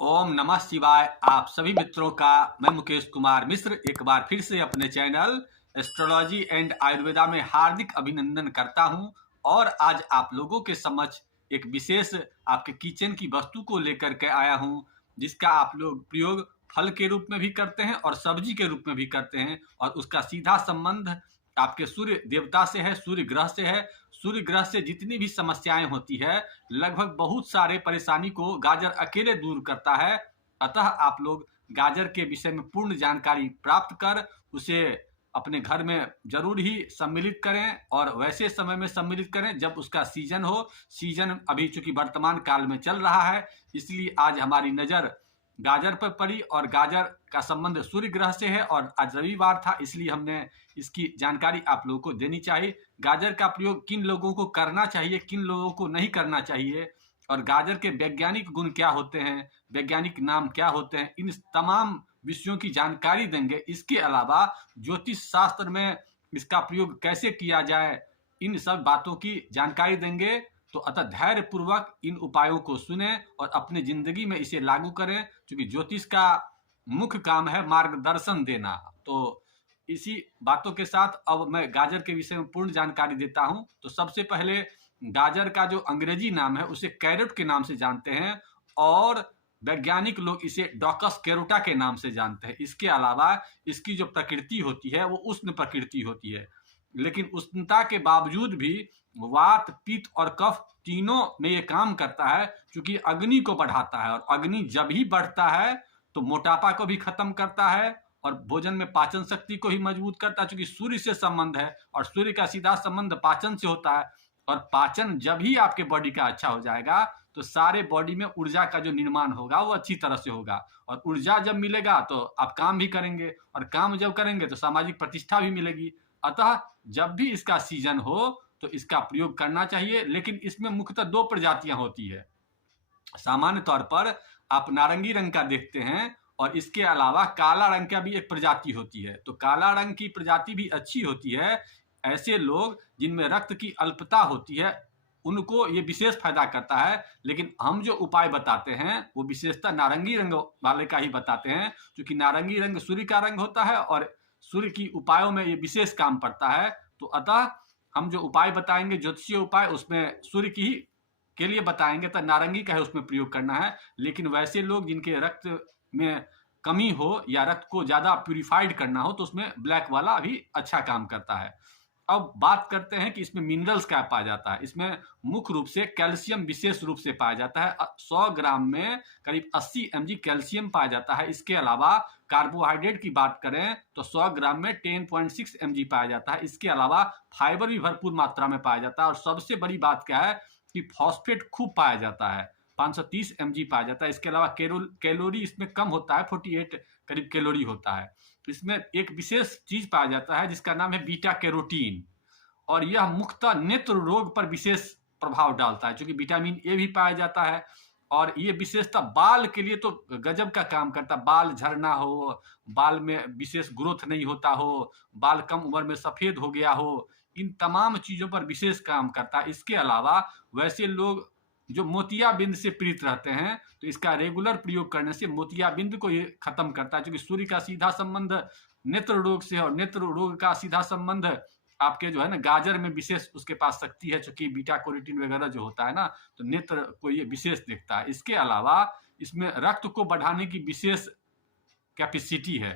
ओम नमः शिवाय। आप सभी मित्रों का मैं मुकेश कुमार मिश्र एक बार फिर से अपने चैनल एस्ट्रोलॉजी एंड आयुर्वेदा में हार्दिक अभिनंदन करता हूं। और आज आप लोगों के समक्ष एक विशेष आपके किचन की वस्तु को लेकर के आया हूं, जिसका आप लोग प्रयोग फल के रूप में भी करते हैं और सब्जी के रूप में भी करते हैं। और उसका सीधा संबंध आपके सूर्य देवता से है, सूर्य ग्रह से है। सूर्य ग्रह से जितनी भी समस्याएं होती है, लगभग बहुत सारे परेशानी को गाजर अकेले दूर करता है। अतः आप लोग गाजर के विषय में पूर्ण जानकारी प्राप्त कर उसे अपने घर में जरूर ही सम्मिलित करें, और वैसे समय में सम्मिलित करें जब उसका सीजन हो। सीजन अभी चूंकि वर्तमान काल में चल रहा है, इसलिए आज हमारी नजर गाजर पर पड़ी, और गाजर का संबंध सूर्य ग्रह से है। और आज रविवार था, इसलिए हमने इसकी जानकारी आप लोगों को देनी चाहिए। गाजर का प्रयोग किन लोगों को करना चाहिए, किन लोगों को नहीं करना चाहिए, और गाजर के वैज्ञानिक गुण क्या होते हैं, वैज्ञानिक नाम क्या होते हैं, इन तमाम विषयों की जानकारी देंगे। इसके अलावा ज्योतिष शास्त्र में इसका प्रयोग कैसे किया जाए, इन सब बातों की जानकारी देंगे। तो अतः धैर्य पूर्वक इन उपायों को सुने और अपनी जिंदगी में इसे लागू करें, क्योंकि ज्योतिष का मुख्य काम है मार्गदर्शन देना। तो इसी बातों के साथ अब मैं गाजर के विषय में पूर्ण जानकारी देता हूं। तो सबसे पहले गाजर का जो अंग्रेजी नाम है उसे कैरेट के नाम से जानते हैं, और वैज्ञानिक लोग इसे डॉकस कैरोटा के नाम से जानते हैं। इसके अलावा इसकी जो प्रकृति होती है वो उष्ण प्रकृति होती है, लेकिन उष्णता के बावजूद भी वात पित्त और कफ तीनों में ये काम करता है, क्योंकि अग्नि को बढ़ाता है। और अग्नि जब ही बढ़ता है तो मोटापा को भी खत्म करता है, और भोजन में पाचन शक्ति को ही मजबूत करता है, क्योंकि सूर्य से संबंध है और सूर्य का सीधा संबंध पाचन से होता है। और पाचन जब ही आपके बॉडी का अच्छा हो जाएगा तो सारे बॉडी में ऊर्जा का जो निर्माण होगा वो अच्छी तरह से होगा, और ऊर्जा जब मिलेगा तो आप काम भी करेंगे, और काम जब करेंगे तो सामाजिक प्रतिष्ठा भी मिलेगी। अतः जब भी इसका सीजन हो तो इसका प्रयोग करना चाहिए। लेकिन इसमें मुख्यतः दो प्रजातियां होती है। सामान्य तौर पर आप नारंगी रंग का देखते हैं, और इसके अलावा काला रंग का भी एक प्रजाति होती है। तो काला रंग की प्रजाति भी अच्छी होती है। ऐसे लोग जिनमें रक्त की अल्पता होती है उनको ये विशेष फायदा करता है। लेकिन हम जो उपाय बताते हैं वो विशेषता नारंगी रंग वाले का ही बताते हैं, क्योंकि नारंगी रंग सूर्य का रंग होता है और सूर्य की उपायों में ये विशेष काम पड़ता है। तो अतः हम जो उपाय बताएंगे ज्योतिषीय उपाय, उसमें सूर्य की के लिए बताएंगे तो नारंगी का है उसमें प्रयोग करना है। लेकिन वैसे लोग जिनके रक्त में कमी हो या रक्त को ज्यादा प्यूरिफाइड करना हो तो उसमें ब्लैक वाला भी अच्छा काम करता है। अब बात करते हैं कि इसमें मिनरल्स क्या पाया जाता है। इसमें मुख्य रूप से कैल्शियम विशेष रूप से पाया जाता है। 100 ग्राम में करीब 80 mg कैल्शियम पाया जाता है। इसके अलावा कार्बोहाइड्रेट की बात करें तो 100 ग्राम में 10.6 mg पाया जाता है। इसके अलावा फाइबर भी भरपूर मात्रा में पाया जाता है, और सबसे बड़ी बात क्या है कि फॉस्फेट खूब पाया जाता है, 530 mg पाया जाता है। इसके अलावा कैलोरी इसमें कम होता है, 48 करीब कैलोरी होता है। इसमें एक विशेष चीज पाया जाता है जिसका नाम है बीटा कैरोटीन, और यह मुख्यतः नेत्र रोग पर विशेष प्रभाव डालता है, क्योंकि विटामिन ए भी पाया जाता है। और ये विशेषता बाल के लिए तो गजब का काम करता है। बाल झड़ना हो, बाल में विशेष ग्रोथ नहीं होता हो, बाल कम उम्र में सफेद हो गया हो, इन तमाम चीजों पर विशेष काम करता है। इसके अलावा वैसे लोग जो मोतियाबिंद से पीड़ित रहते हैं तो इसका रेगुलर प्रयोग करने से मोतियाबिंद को ये खत्म करता है, क्योंकि सूर्य का सीधा संबंध नेत्र रोग से, और नेत्र रोग का सीधा संबंध आपके जो है ना गाजर में विशेष उसके पास शक्ति है, क्योंकि बीटा कैरोटीन वगैरह जो होता है ना, तो नेत्र को ये विशेष देखता है। इसके अलावा इसमें रक्त को बढ़ाने की विशेष कैपेसिटी है,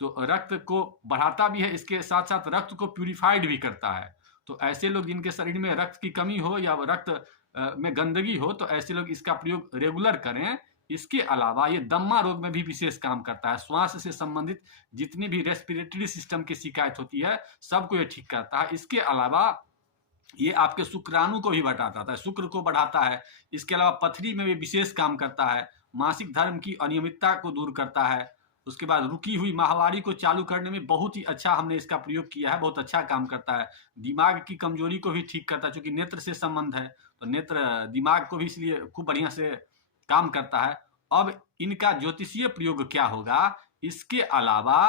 तो रक्त को बढ़ाता भी है, इसके साथ साथ रक्त को प्यूरिफाइड भी करता है। तो ऐसे लोग जिनके शरीर में रक्त की कमी हो या रक्त में गंदगी हो तो ऐसे लोग इसका प्रयोग रेगुलर करें। इसके अलावा ये दम्मा रोग में भी विशेष काम करता है। श्वास से संबंधित जितनी भी रेस्पिरेटरी सिस्टम की शिकायत होती है सबको ये ठीक करता है। इसके अलावा ये आपके शुक्राणु को भी बढ़ाता है, शुक्र को बढ़ाता है। इसके अलावा पथरी में भी विशेष काम करता है, मासिक धर्म की अनियमितता को दूर करता है। उसके बाद रुकी हुई माहवारी को चालू करने में बहुत ही अच्छा हमने इसका प्रयोग किया है, बहुत अच्छा काम करता है। दिमाग की कमजोरी को भी ठीक करता है, क्योंकि नेत्र से संबंध है तो नेत्र दिमाग को भी इसलिए खूब बढ़िया से काम करता है। अब इनका ज्योतिषीय प्रयोग क्या होगा, इसके अलावा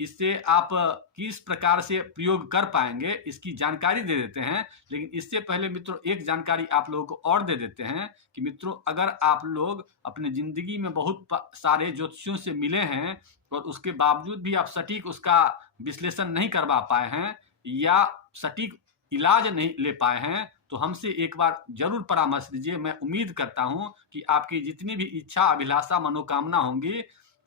इससे आप किस प्रकार से प्रयोग कर पाएंगे इसकी जानकारी दे देते हैं। लेकिन इससे पहले मित्रों एक जानकारी आप लोगों को और दे देते हैं कि मित्रों अगर आप लोग अपने ज़िंदगी में बहुत सारे ज्योतिषियों से मिले हैं और उसके बावजूद भी आप सटीक उसका विश्लेषण नहीं करवा पाए हैं या सटीक इलाज नहीं ले पाए हैं, तो हमसे एक बार जरूर परामर्श लीजिए। मैं उम्मीद करता हूं कि आपकी जितनी भी इच्छा, अभिलाषा, मनोकामना होंगी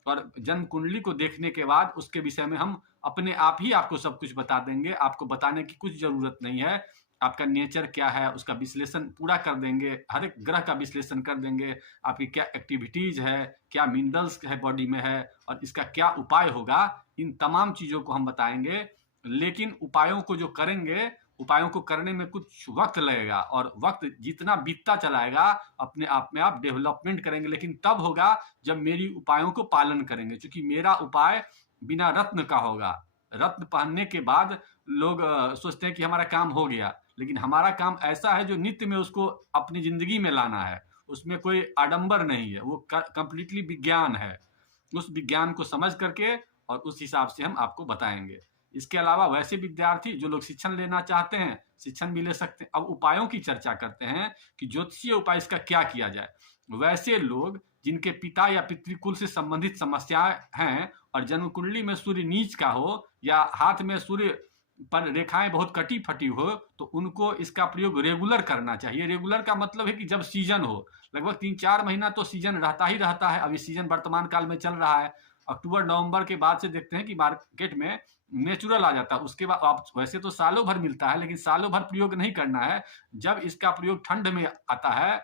और जन्म कुंडली को देखने के बाद उसके विषय में हम अपने आप ही आपको सब कुछ बता देंगे। आपको बताने की कुछ जरूरत नहीं है। आपका नेचर क्या है उसका विश्लेषण पूरा कर देंगे, हर एक ग्रह का विश्लेषण कर देंगे, आपकी क्या एक्टिविटीज है, क्या मिनरल्स है बॉडी में है और इसका क्या उपाय होगा, इन तमाम चीजों को हम बताएंगे। लेकिन उपायों को जो करेंगे, उपायों को करने में कुछ वक्त लगेगा और वक्त जितना बीतता चलाएगा अपने आप में आप डेवलपमेंट करेंगे, लेकिन तब होगा जब मेरी उपायों को पालन करेंगे। क्योंकि मेरा उपाय बिना रत्न का होगा। रत्न पहनने के बाद लोग सोचते हैं कि हमारा काम हो गया, लेकिन हमारा काम ऐसा है जो नित्य में उसको अपनी जिंदगी में लाना है। उसमें कोई आडंबर नहीं है, वो कंप्लीटली विज्ञान है। उस विज्ञान को समझ करके और उस हिसाब से हम आपको बताएंगे। इसके अलावा वैसे विद्यार्थी जो लोग शिक्षण लेना चाहते हैं शिक्षण भी ले सकते हैं। अब उपायों की चर्चा करते हैं कि ज्योतिषीय उपाय इसका क्या किया जाए। वैसे लोग जिनके पिता या पितृकुल से संबंधित समस्याएं हैं और जन्म कुंडली में सूर्य नीच का हो या हाथ में सूर्य पर रेखाएं बहुत कटी फटी हो, तो उनको इसका प्रयोग रेगुलर करना चाहिए। रेगुलर का मतलब है कि जब सीजन हो, लगभग 3-4 महीना तो सीजन रहता ही रहता है। अभी सीजन वर्तमान काल में चल रहा है। अक्टूबर नवंबर के बाद से देखते हैं कि मार्केट में नेचुरल आ जाता है। उसके बाद आप वैसे तो सालों भर मिलता है, लेकिन सालों भर प्रयोग नहीं करना है। जब इसका प्रयोग ठंड में आता है,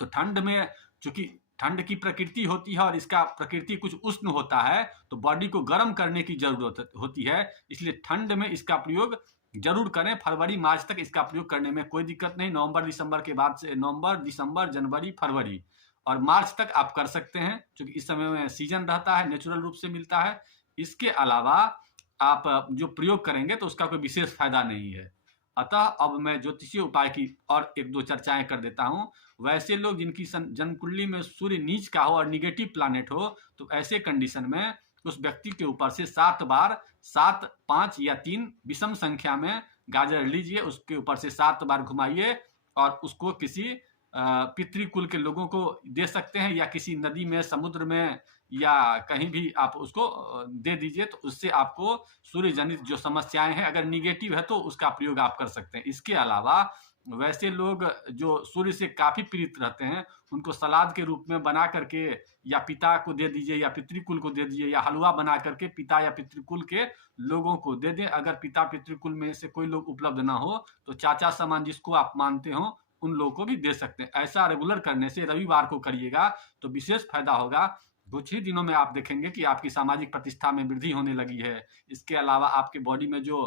तो ठंड में चूंकि ठंड की प्रकृति होती है और इसका प्रकृति कुछ उष्ण होता है, तो बॉडी को गर्म करने की जरूरत होती है। इसलिए ठंड में इसका प्रयोग जरूर करें। फरवरी मार्च तक इसका प्रयोग करने में कोई दिक्कत नहीं। नवंबर दिसंबर के बाद से नवंबर दिसंबर जनवरी फरवरी और मार्च तक आप कर सकते हैं, क्योंकि इस समय में सीजन रहता है, नेचुरल रूप से मिलता है। इसके अलावा आप जो प्रयोग करेंगे तो उसका कोई विशेष फायदा नहीं है। अतः अब मैं ज्योतिषीय उपाय की और 1-2 चर्चाएं कर देता हूं। वैसे लोग जिनकी जन्म कुंडली में सूर्य नीच का हो और निगेटिव प्लैनेट हो, तो ऐसे कंडीशन में उस व्यक्ति के ऊपर से 7 बार 7, 5 या 3 विषम संख्या में गाजर लीजिए, उसके ऊपर से 7 बार घुमाइए और उसको किसी पितृकुल के लोगों को दे सकते हैं या किसी नदी में, समुद्र में या कहीं भी आप उसको दे दीजिए। तो उससे आपको सूर्य जनित जो समस्याएं हैं, अगर निगेटिव है तो उसका प्रयोग आप कर सकते हैं। इसके अलावा वैसे लोग जो सूर्य से काफी पीड़ित रहते हैं, उनको सलाद के रूप में बना करके या पिता को दे दीजिए या पितृकुल को दे दीजिए, या हलवा बना करके पिता या पितृकुल के लोगों को दे दें। अगर पिता पितृकुल में से कोई लोग उपलब्ध ना हो, तो चाचा समान जिसको आप मानते हो उन लोगों को भी दे सकते हैं। ऐसा रेगुलर करने से, रविवार को करिएगा तो विशेष फायदा होगा। कुछ ही दिनों में आप देखेंगे कि आपकी सामाजिक प्रतिष्ठा में वृद्धि होने लगी है। इसके अलावा आपके बॉडी में जो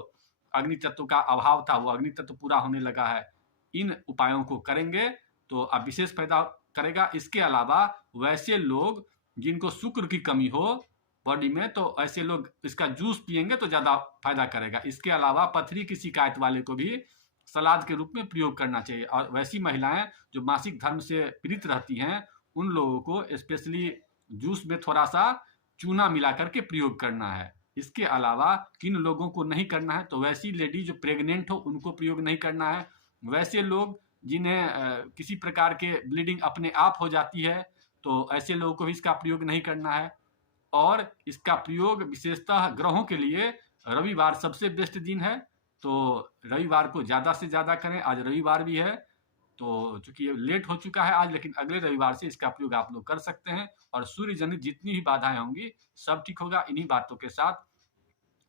अग्नि तत्व का अभाव था, वो अग्नि तत्व पूरा होने लगा है। इन उपायों को करेंगे तो आप विशेष फायदा करेगा। इसके अलावा वैसे लोग जिनको शुक्र की कमी हो बॉडी में, तो ऐसे लोग इसका जूस पिएंगे तो ज्यादा फायदा करेगा। इसके अलावा पथरी की शिकायत वाले को भी सलाद के रूप में प्रयोग करना चाहिए। और वैसी महिलाएं जो मासिक धर्म से पीड़ित रहती हैं, उन लोगों को स्पेशली जूस में थोड़ा सा चूना मिला करके प्रयोग करना है। इसके अलावा किन लोगों को नहीं करना है, तो वैसी लेडी जो प्रेग्नेंट हो उनको प्रयोग नहीं करना है। वैसे लोग जिन्हें किसी प्रकार के ब्लीडिंग अपने आप हो जाती है, तो ऐसे लोगों को भी इसका प्रयोग नहीं करना है। और इसका प्रयोग विशेषतः ग्रहों के लिए रविवार सबसे बेस्ट दिन है, तो रविवार को ज़्यादा से ज़्यादा करें। आज रविवार भी है, तो चूंकि ये लेट हो चुका है आज, लेकिन अगले रविवार से इसका प्रयोग आप लोग कर सकते हैं और सूर्य जनित जितनी भी बाधाएं होंगी सब ठीक होगा। इन्हीं बातों के साथ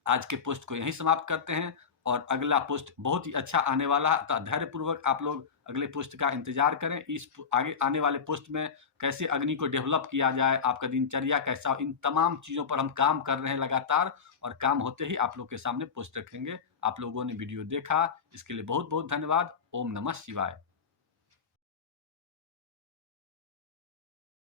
आज के पोस्ट को यहीं समाप्त करते हैं और अगला पोस्ट बहुत ही अच्छा आने वाला है, तो धैर्यपूर्वक आप लोग अगले पोस्ट का इंतजार करें। इस आगे आने वाले पोस्ट में कैसे अग्नि को डेवलप किया जाए, आपका दिनचर्या कैसा, इन तमाम चीज़ों पर हम काम कर रहे हैं लगातार, और काम होते ही आप लोग के सामने पोस्ट रखेंगे। आप लोगों ने वीडियो देखा, इसके लिए बहुत बहुत धन्यवाद। ओम नमः शिवाय।